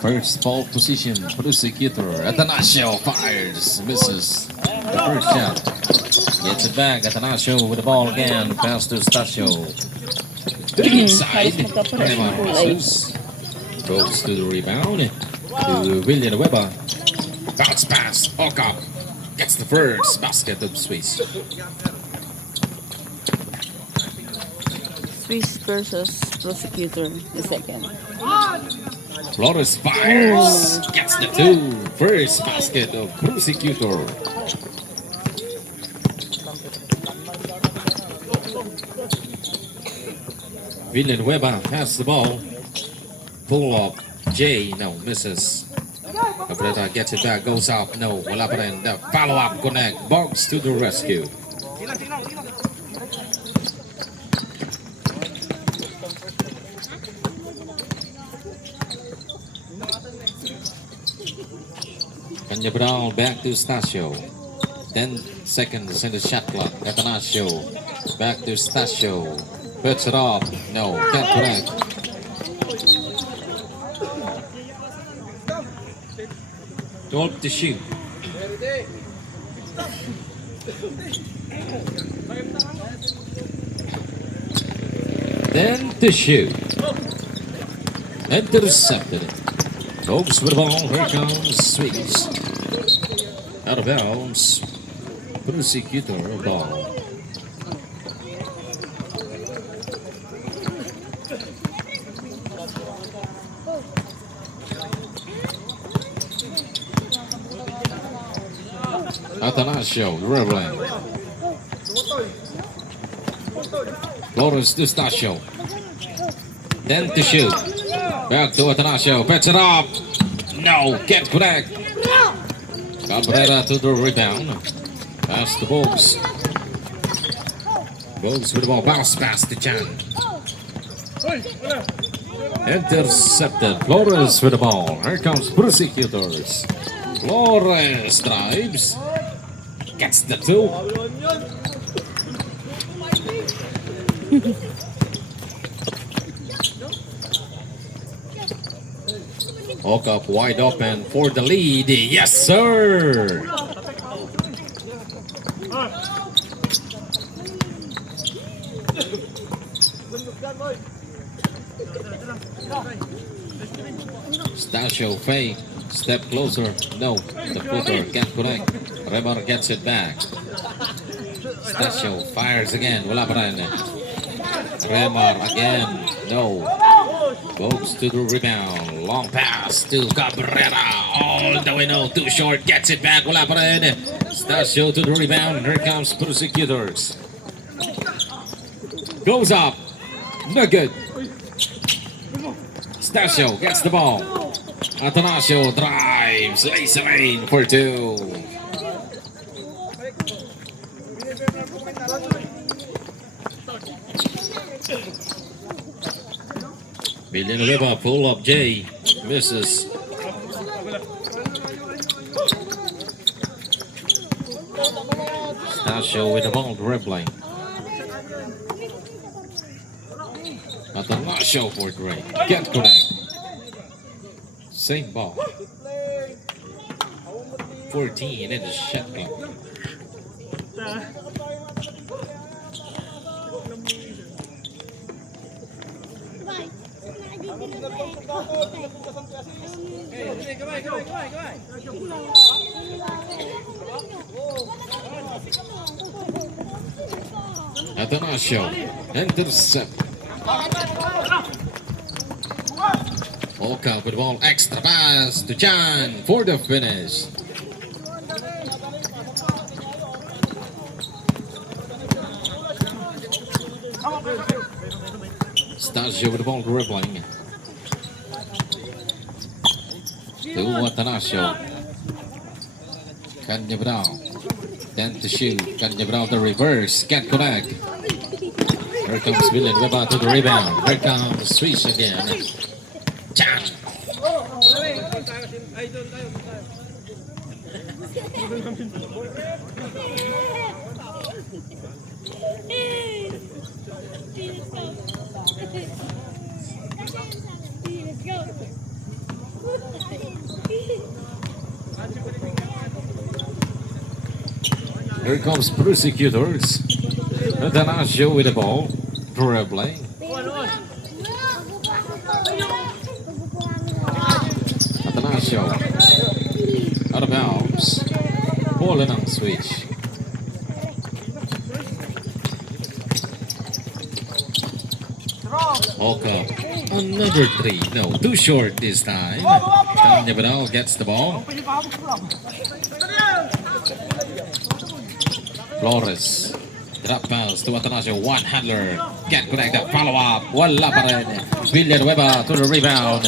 First ball position, Prosecutor. Atanasio fires, misses. The first shot. Gets it back. Atanasio with the ball again. Pass to Stasio. To the inside. Jesus. Goes to the rebound. To William Weber. Bounce pass. Oka. Gets the first basket of Swiss. Swiss versus Prosecutor, the second. Flores fires. Gets the two. First basket of Prosecutor. Villanueva has the ball. Pull up. Jay, no, misses. Cabrera gets it back, goes up. No, wala pa rin. The follow-up connect. Box to the rescue. Kanya Brown back to Stasio. 10 seconds in the shot clock. Atanasio back to Stasio. Puts it up. No, can't connect. Twelve to shoot. Then to shoot. Intercepted. Folks with the ball. Here comes Sweets. Out of bounds. Prosecutor ball. Atanasio dribbling. Flores to Stasio. Then to shoot. Back to Atanasio. Puts it up. No, can't connect. Cabrera to the rebound. Pass to Bogues. Bogues with the ball. Bounce pass to Chan. Intercepted. Flores with the ball. Here comes Prosecutors. Flores drives. Gets the two. Hook up wide open for the lead. Yes, sir. Stasio fake. Step closer. No, the footer can't connect. Remar gets it back. Stasio fires again. Wala pa rin. Remar again. No. Goes to the rebound. Long pass to Cabrera. All the way no. Too short. Gets it back. Wala pa rin. Stasio to the rebound. Here comes Prosecutors. Goes up. No good. Stasio gets the ball. Atanasio drives. Lays a lane for two. Villanueva pull up Jay. Misses. Stasio with the ball dribbling. Atanasio for three. Can't connect. Same ball. 14 in the shot clock. Atanasio intercept. Oka with the ball, extra pass to Chan for the finish. Stasio with the ball dribbling. To Atanasio. Kanya Brown. Then to shoot. Kanya Brown the reverse. Can't connect. Here comes Villanueva to the rebound. Here comes Swiss again. Chan. Here comes Prosecutors. Atanasio with the ball. Dribbling. Atanasio. Out of bounds. Ball in on switch. Oka. Another three. No, too short this time. Candevidal gets the ball. Flores. Drop pass to Atanasio. One handler. Can't connect that follow up. Wala pa rin. Villanueva to the rebound.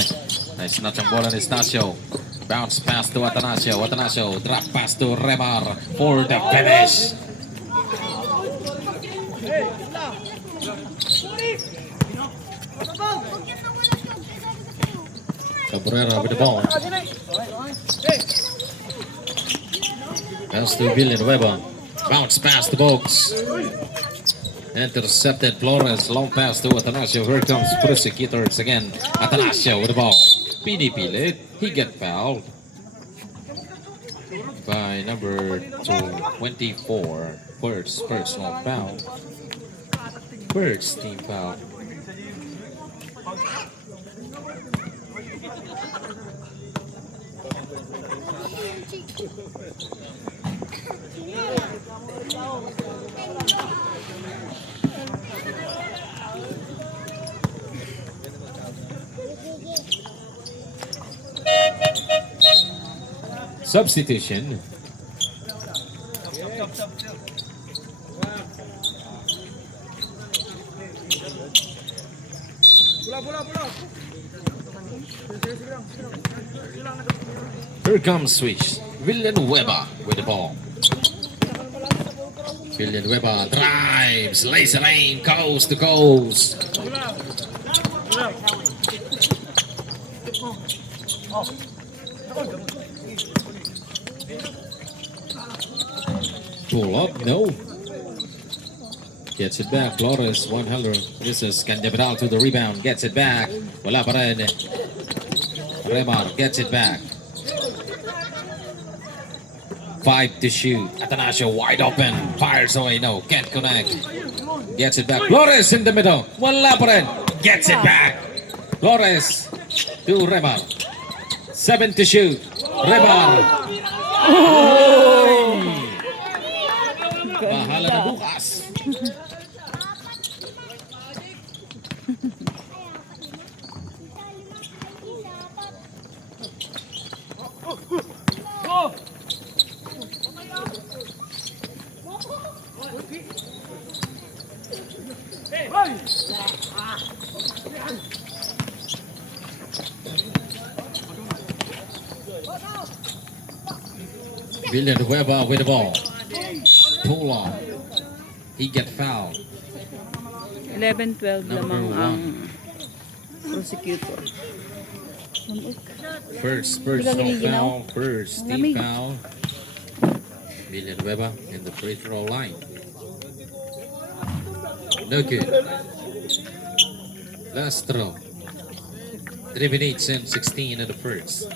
Nice notch ang bola ni Stasio. Bounce pass to Atanasio. Atanasio. Drop pass to Remar for the finish. Cabrera with the ball. Pass to Villanueva. Bounce pass to Bogues. Intercepted Flores. Long pass to Atanasio. Here comes Prosecutors again. Atanasio with the ball. PDP late. He get fouled by number 24. First personal foul. First team foul. Substitution. Here comes switch. Villanueva with the ball. Villanueva drives, laser lane, coast to coast. Pull up, no. Gets it back, Flores, one handler. This is Candevidal to the rebound, gets it back. Wala pa rin. Remar gets it back. 5 to shoot. Atanasio wide open. Fires away, no, can't connect. Gets it back. Flores in the middle. Wala pa rin. Gets it back. Flores to Remar. 7 to shoot. Remar. Bahala na bukas. Villanueva with the ball. Pull on. He get fouled. 11-12 Number lamang one. ang Prosecutor. First personal foul. First team foul. Villanueva in the free throw line. No good. Last throw. 3 minutes and 16 in the first.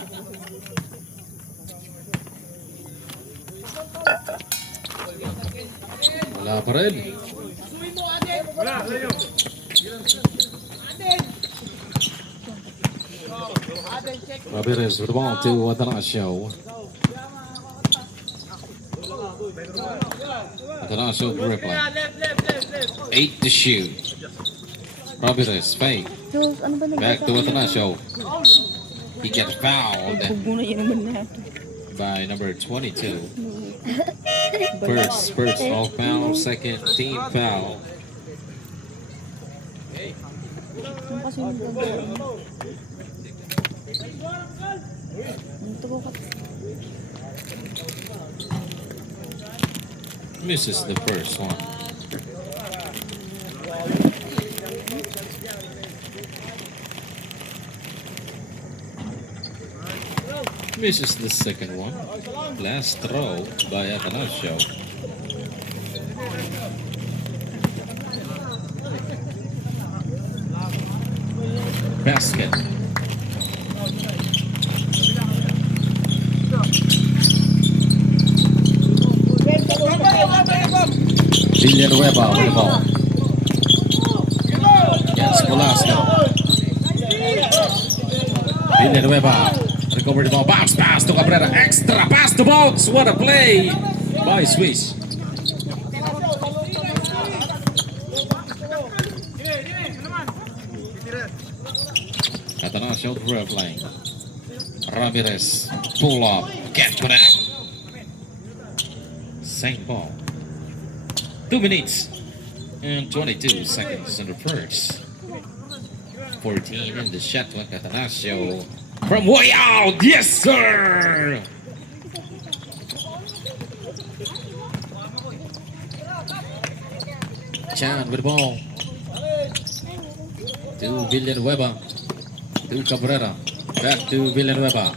Wala pa rin. Ramirez with the ball to Atanasio. Atanasio dribbling. 8 to shoot. Ramirez fake. Jules, ano ba Back to Atanasio. He gets fouled Pagbuno yun naman natin. by number 22. First personal foul, second team foul. Ano kasi yung gagawin? Ito ko ka. Misses the first one. Misses the second one. Last throw by Atanasio. Basket. Villanueva with the ball. Against Velasco. Villanueva recovered the ball. Bounce pass to Cabrera. Extra pass to box. What a play by Swiss. Atanasio dribbling. Ramirez pull up. Get back. Same ball. 2 minutes and 22 seconds in the first. 14 in the shot clock. Atanasio from way out. Yes, sir. Chan with the ball. To Villanueva. To Cabrera. Back to Villanueva.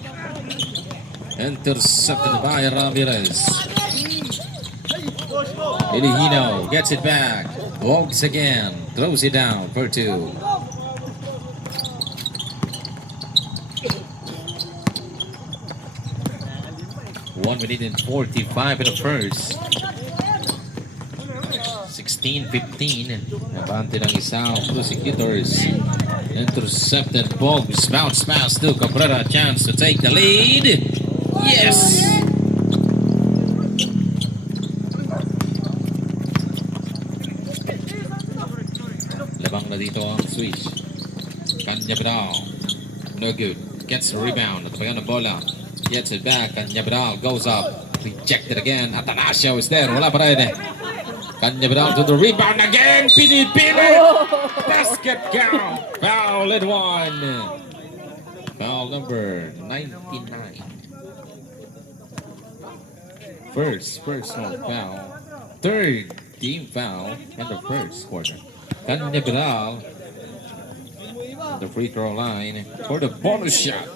Intercepted by Ramirez. Elihino gets it back. Walks again. Throws it down for 2. One minute and 45 in the first. 16-15. Nabante ng isang prosecutors. Intercepted Bogs. Bounce pass to Cabrera. Chance to take the lead. Yes! Labang na dito ang Swiss. Kanyabral. No good. Gets a rebound. At pagano bola. Gets it back. Kanyabral goes up. Rejected again. Atanasio is there. Wala pa rin. Kanyabral to the rebound again. Pinipilit. Basket count. Foul at 1. Foul number 99. First personal foul. Third team foul in the first quarter. Kanyabral the free throw line for the bonus shot.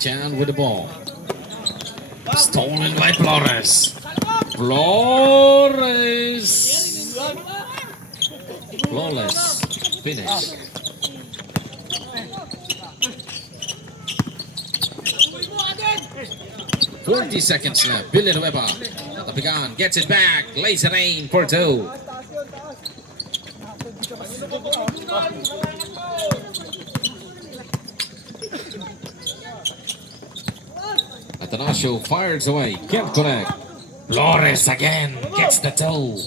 Chan with the ball. Stolen by Flores. Flores. Flawless finish. "40 seconds left. Villanueva. Tapigan gets it back. Lays it in for 2. Atanasio fires away. Can't connect. Flores again gets the 2.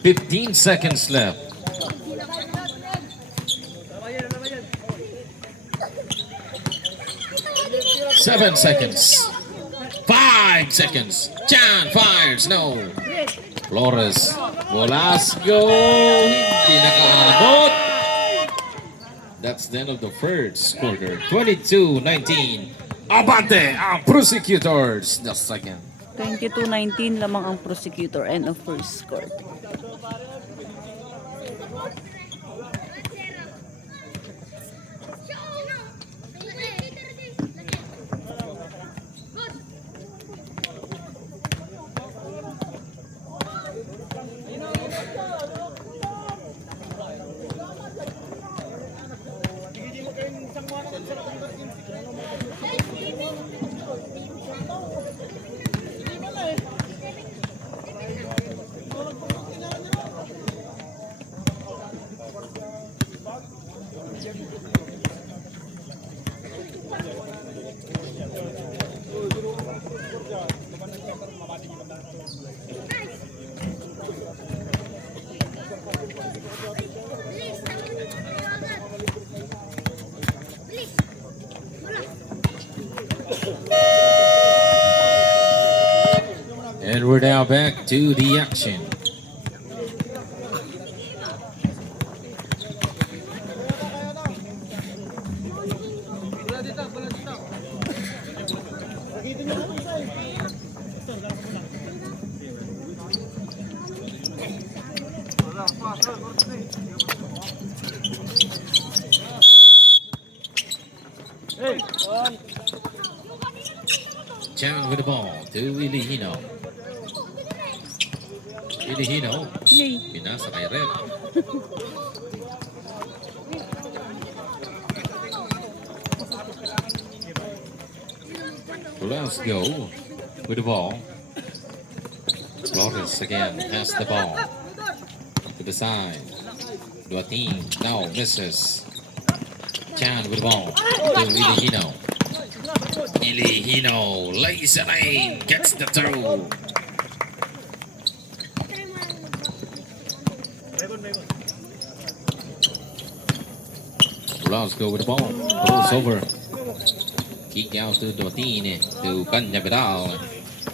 "15 seconds left. 7 seconds. 5 seconds. Chan fires. No. Flores. Velasco. Hindi nakaabot. That's the end of the first quarter. 22-19. Abante ang Prosecutors. The second. 22-19 lamang ang Prosecutor and of first quarter. And we're now back to the action. Chan with the ball to Ilihino. Ilihino. Yay. Pinasa kay Red. Let's go with the ball. Flores again has the ball to the side. Duatin now misses. Chan with the ball to Ilihino. Ilihino lays it in, gets the throw. Let's go with the ball. Rolls over. Kick out to Duatin to Kanya Vidal.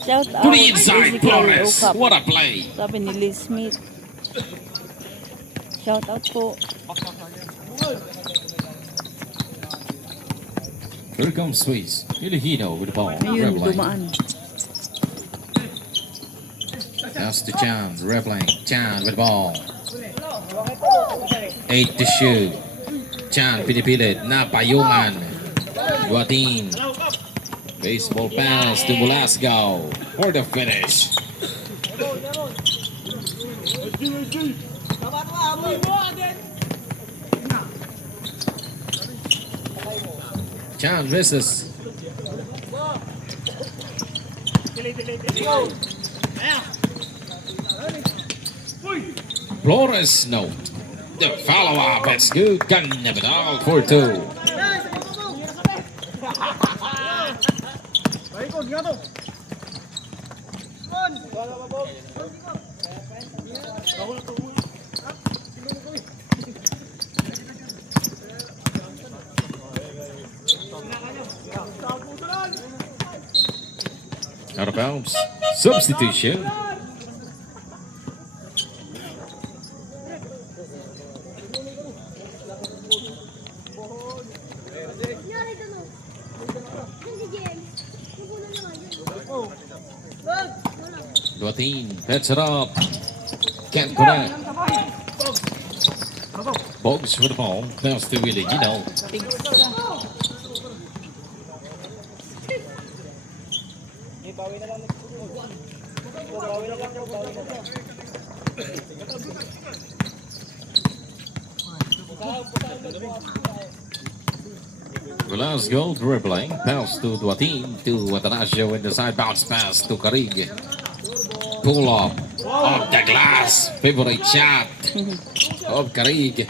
Shout out To the inside, Ezekiel Flores. Ocap. What a play. Sabi ni Liz Smith. Shout out po. Here comes Swiss. Ilihino with the ball. Ayun, Dribbling. dumaan. Pass to Chan. Dribbling. Chan with the ball. 8 to shoot. Chan pinipilit. Napayungan. Duatin. Baseball pass to Velasco for the finish. Chan misses. Flores, no. The follow-up is good. Kanya Vidal for 2. Out of bounds. Substitution. Duatin heads it up. Can't connect. Bogs for the ball. Bounce to Ilihino. Velasco dribbling. Pass to Duatin to Atanasio in the side bounce pass to Carig. Pull up off the glass. Favorite shot of Carig.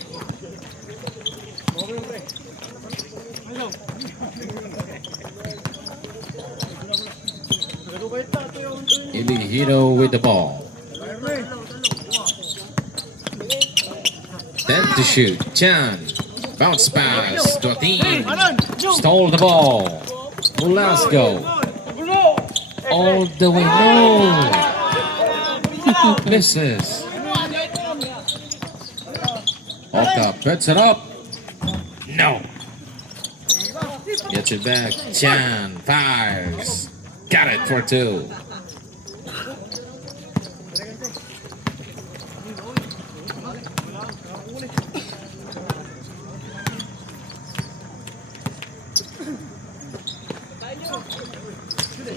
Ilihino with the ball. 10 to shoot. Chan. Bounce pass. Duatin. Stole the ball. Velasco. All the way. No. Misses. Ocap puts it up. No. Gets it back. Chan fires. Got it for 2.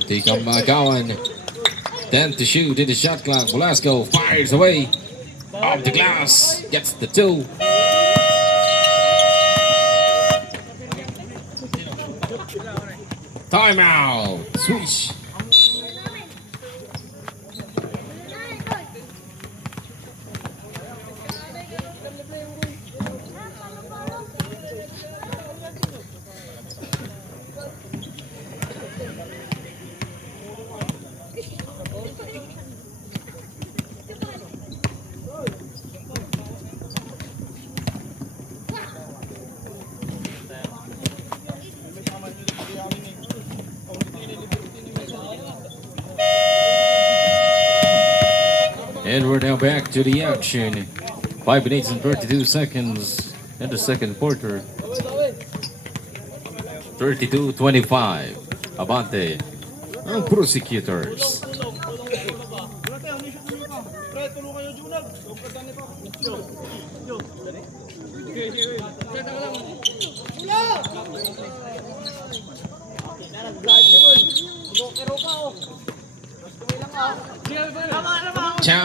Take on McGowan. 10 to shoot in the shot clock. Velasco fires away. Off the glass. Gets the 2. Timeout. Swish. And we're now back to the action. 5 minutes and 32 seconds in the second quarter. 32-25. Abante ang Prosecutors.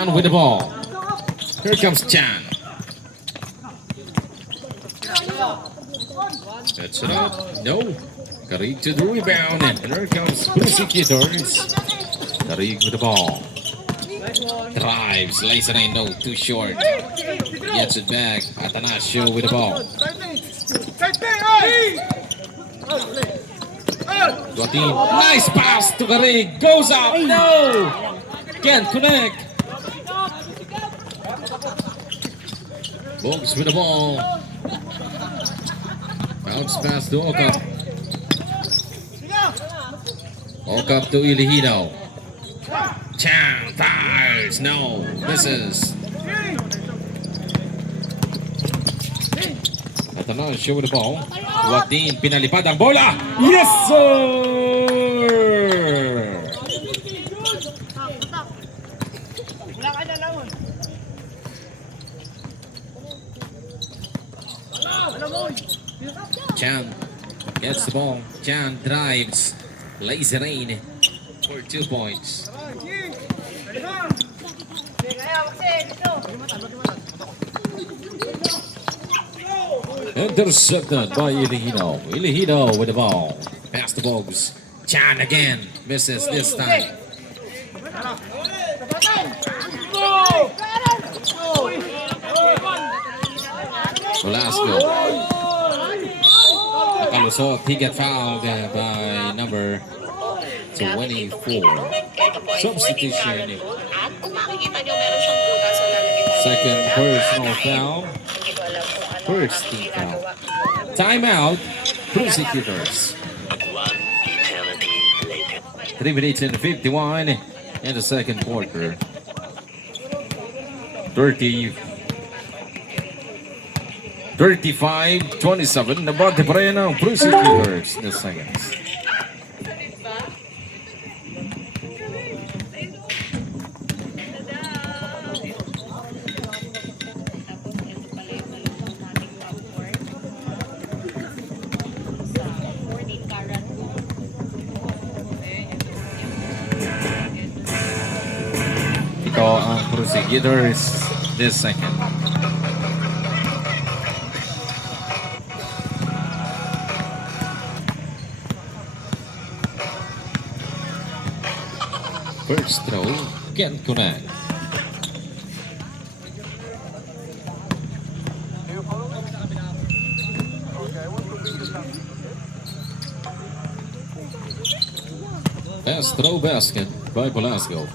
Chan with the ball. Here comes Chan. Sets it up. No. Karig to the rebound. And here comes Prosecutors. Karig with the ball. Drives. Lays it in. No. Too short. Gets it back. Atanasio with the ball. Guatin. Nice pass to Karig. Goes up. No. Can't connect. Bogs with the ball. Bounce pass to Okap. Okap to Ilihino. Chan fires. No. Misses. Atanasio with the ball. Guatin pinalipad ang bola. Yes sir! Chan gets the ball. Chan drives. Lays it in for 2 points. Intercepted by Ilihino. Ilihino with the ball. Pass the Bogs. Chan again. Misses this time. Velasco. Kalusot. He get fouled by number 24. Substitution. Second personal foul. First team foul. Timeout. Prosecutors. 3 minutes and 51 in the second quarter. 35-27. Nabante pa rin ang Prosecutors in the seconds. Ito ang Prosecutors this second. First throw, can't connect. Best throw basket by Velasco.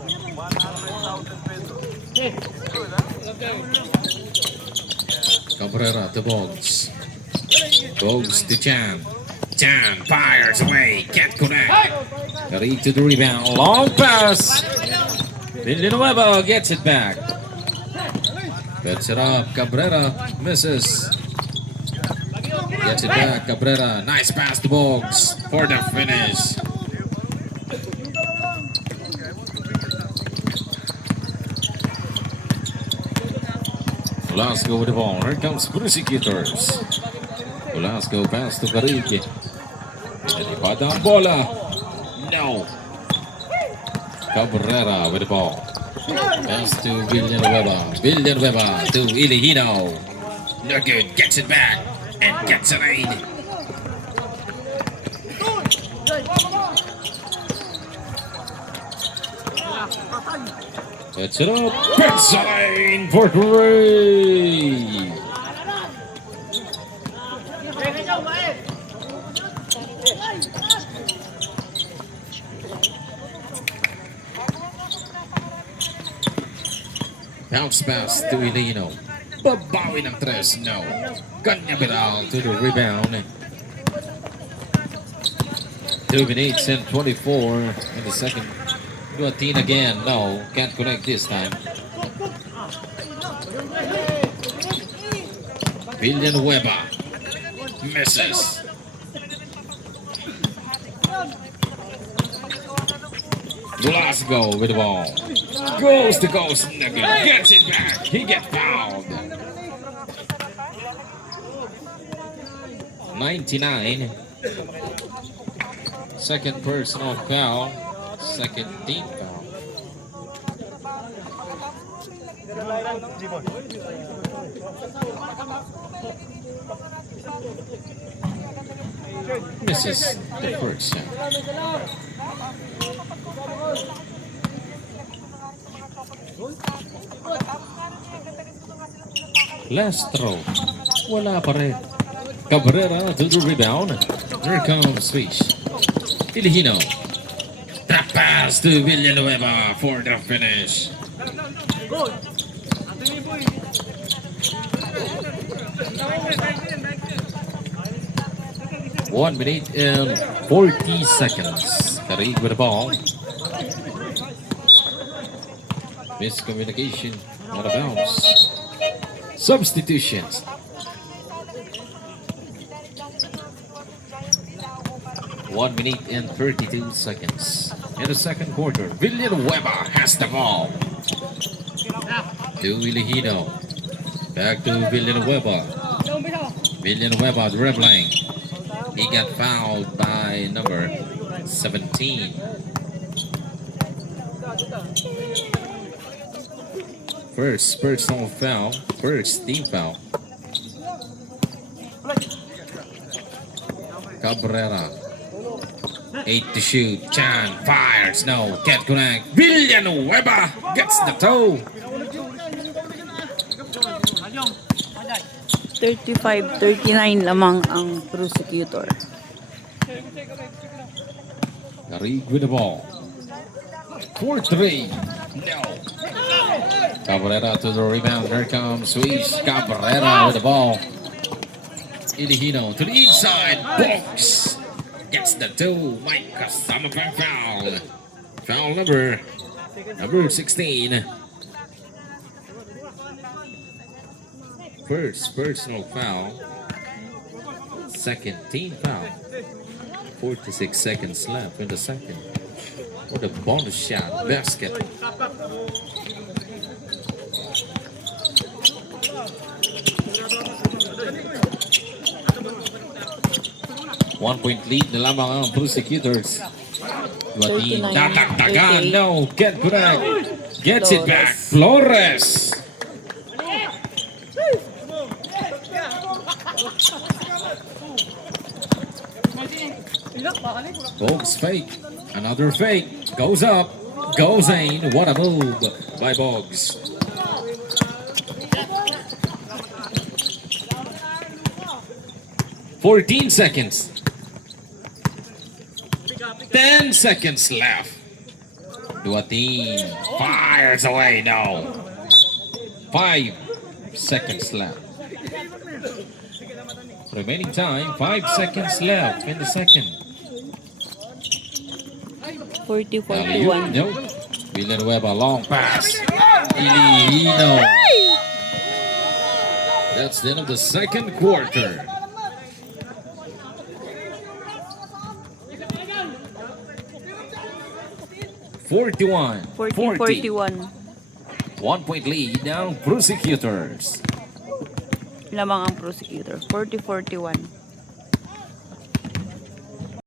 Cabrera to Bogs. Bogs to Chan. Chan fires away. Can't connect. Karig to the rebound. Long pass. Villanueva gets it back. Gets it up. Cabrera misses. Gets it back. Cabrera. Nice pass to Bogs for the finish. Velasco with the ball. Here comes Prosecutors. Velasco pass to Karig. Pinalipad ang bola. No. Cabrera with the ball. Pass to Villanueva. Villanueva to Ilihino. No good. Gets it back. And gets it in. Gets it up. Gets it in for 3. Bounce pass to Ilihino. Babawi ng 3. No. Canyaveral to the rebound. 2 minutes and 24 in the second. Guatin again. No. Can't connect this time. Villanueva misses. Velasco with the ball. Goes to ghost. Gets it back. He gets fouled. 99. Second personal foul. Second team foul. Misses the first shot. Last throw. Wala pa rin. Cabrera to the rebound. Here comes Swish. Filihino. Trap pass to Villanueva for the finish. 1 minute and 40 seconds. Tarig with the ball. Miscommunication. Out of bounds. Substitutions. One minute and 32 seconds. In the second quarter, Villanueva has the ball. To Filihino. Back to Villanueva. Villanueva dribbling. He got fouled by number 17. First personal foul. First team foul. Cabrera. 8 to shoot. Chan fires. No. Can't connect. Villanueva gets the toe. 35-39 lamang ang prosecutor. Tarig with the ball. 4-3. No. Cabrera to the rebound. Here comes Swish. Cabrera with the ball. Filihino to the inside. Box. Gets the two. Mike Kasama foul. Foul number 16. First personal foul. Second team foul. 46 seconds left in the second. What a bonus shot. Basket. One-point lead na lamang ang prosecutors. Duatin, 39, tatagtagan. 38. No, can't connect. Gets it back. Flores. Bogues fake. Another fake. Goes up. Goes in. What a move by Bogues. "14 seconds. 10 seconds left. Duatin fires away. No. 5 seconds left. Remaining time, 5 seconds left in the second. 40-41. No. Villanueva, long pass. Filihino. That's the end of the second quarter. "41, 40. 41 1-point lead now, prosecutors. lamang ang prosecutor. 40-41.